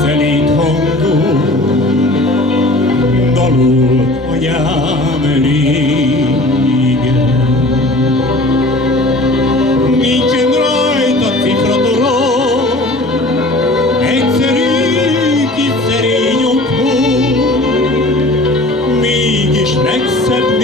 szelíd hangú dalolt anyám régen. Nincsen rajta cifratoron, egyszerű kis szerény otthon, mégis legszebb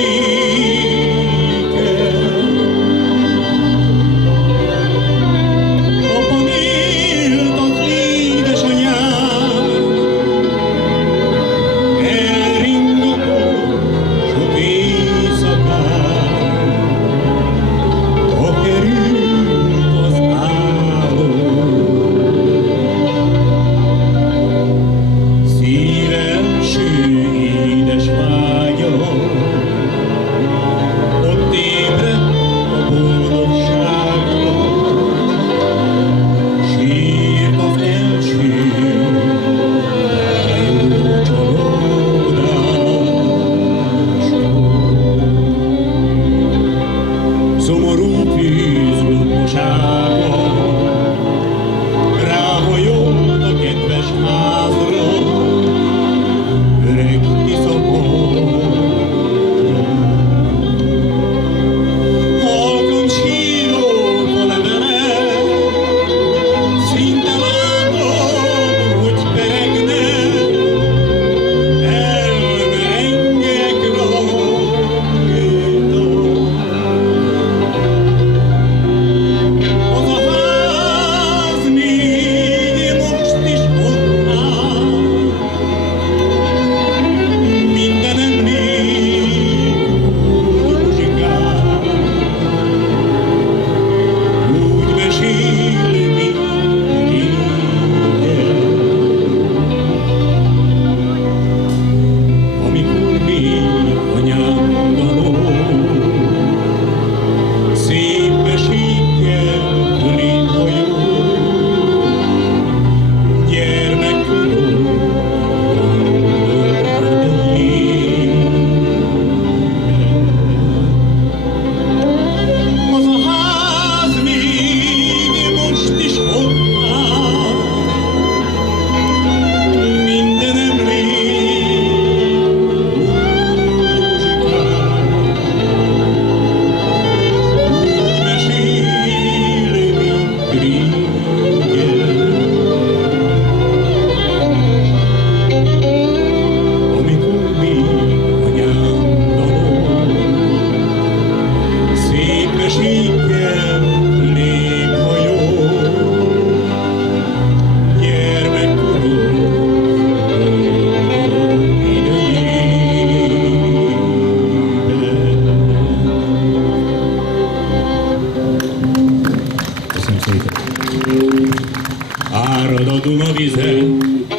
árad a Duna vize,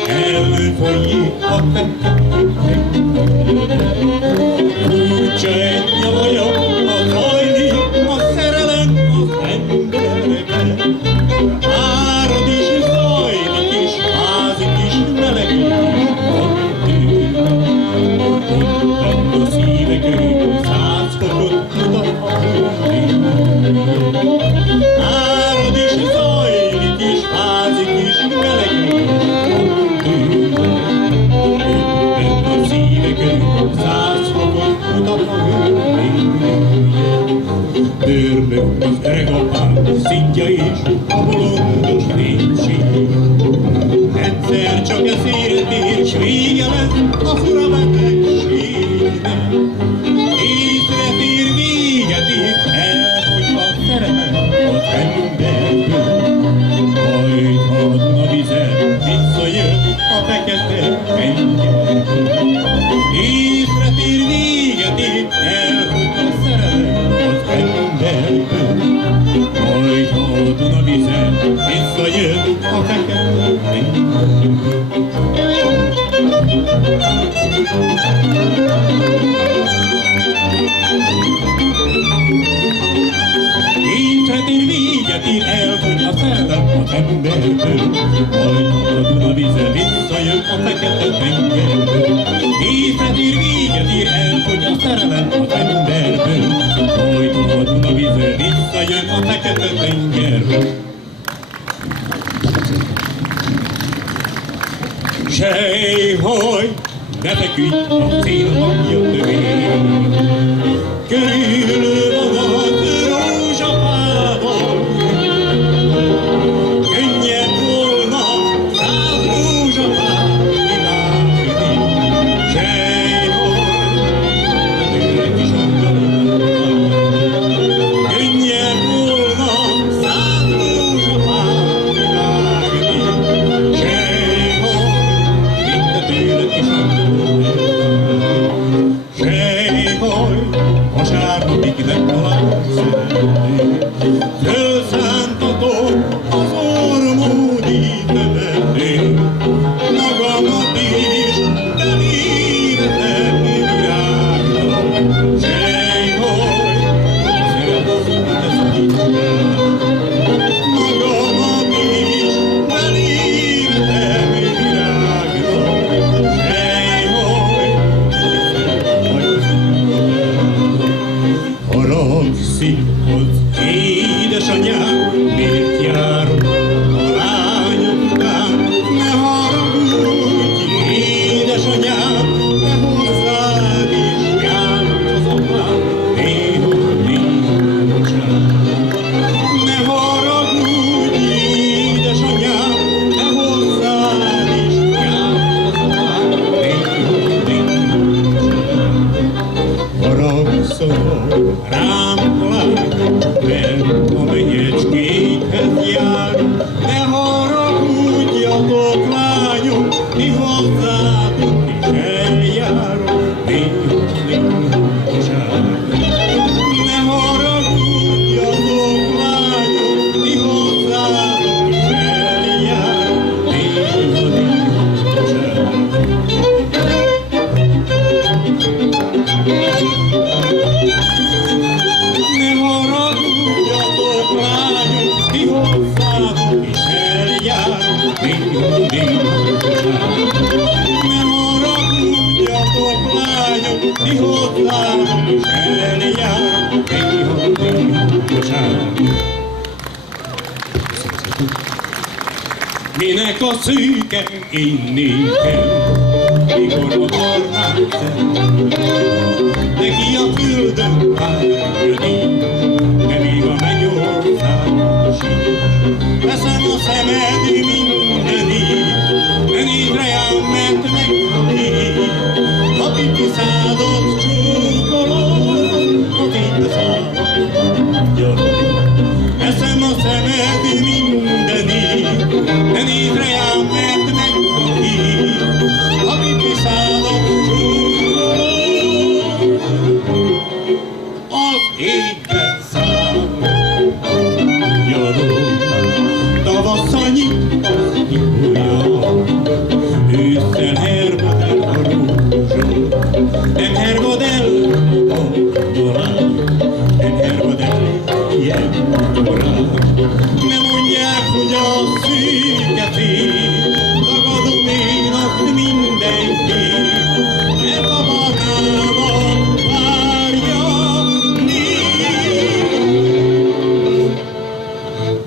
előfolyik a furcsa egy nyavaja, a zajlik, a szerelem az embereken. Árad is, zajlik is, házik is, meleg is, ott a szívek 100 fokot mutat a árad is, zajlik is, házik is, meleg is, ott a szívek 100 fokot mutat a dörmög az öreg apám szintja is, a bolondos népség. Egyszer csak eszére tér, s vége lesz a fura betegségnek. Észre tér, véget ér, elfogy a szerelem az emberből. Majd ha a Duna vize visszajön a fekete tengerből. Észre tér, véget ér, elfogy a szerelem az emberből. Majd ha a Duna vize visszajön a fekete tengerből. Észre tér, véget ér, elfogy a szerelem az emberből. Majd ha a Duna vize visszajön a fekete tengerből. Észre tér, véget ér, elfogy a szerelem az emberből. Majd ha a Duna vize visszajön a fekete tengerből. Sejhaj, ne feküdj, a cél magja tövény. Körülő magad rózsafával, könnyebb volna 100 rózsafát kivágni. Sejhaj, tőle kis angyaloknak, könnyebb volna 100 rózsafát kivágni. Sejhaj, mint a tőle kis angyaloknak. Sejhaj, vasárnapig nem találsz szeretni, fölszántatom az ormódi temetőn, magamat is belívetem virágra. Sejhaj, szeretsz, de szakítjál, magamat is belívetem virágra. Sejhaj, haragszik az édesanyám, miért járok a lányok után? Ne haragudj, édesanyám, ne hozzád is járok az apám, néha bocsánat. Ne haragudj, édesanyám, ne hozzád is járok az apám, néha bocsánat. Haragszol rám lány, mert a menyecskékhez jár. Ne haragudjatok, lányok, mi hozzátok is eljárok, néha bocsánat. Ne haragudjatok, lányok, mi hozzátok is eljárok, néha bocsánat. Ne haragudjatok, lányok, ti hozzátok is eljárok, néha bocsánat. Ne haragudjatok, lányok, ti hozzátok is eljárok, néha bocsánat. Minek a szűke én nékem, mikor a barnák szent, neki a földön várjani, de még a mennyországban sincs. Veszem a szemed mindenit, ne nézd rám, mert megkapít. Ha pipiszádot csókolom, ha pipiszádot gyalog. Veszem a szemed mindenit, ne nézd rám, mert megkapít. Ha pipiszádot csókolom, az égbe száll. Gyalog, tavasszal nyit az ibolya, ősszel hervad el a rózsa. Nem hervad el a dorán, nem hervad el ilyen dorán. Ne mondják, hogy a szűke fény, tagadom én azt mindenki, mert a banámat várja négy.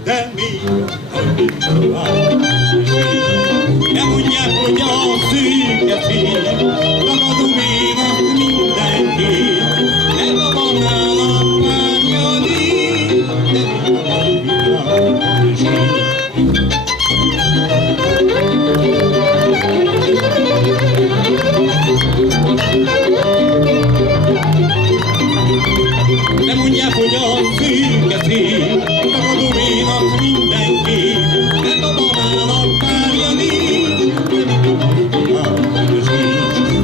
De mi a vár? Ne mondják, hogy a szűke fény, tagadom én azt mindenki, mert a banámat várja négy. De mondják, hogy a szűke fény, tagadom én azt mindenki, mert a banának párja nincs,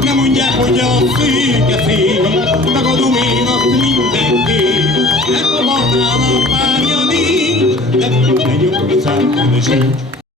nem mondják, hogy a szűke fény, tagadom én azt mindenki, mert a banának párja nincs, de minden jó viszály sincs.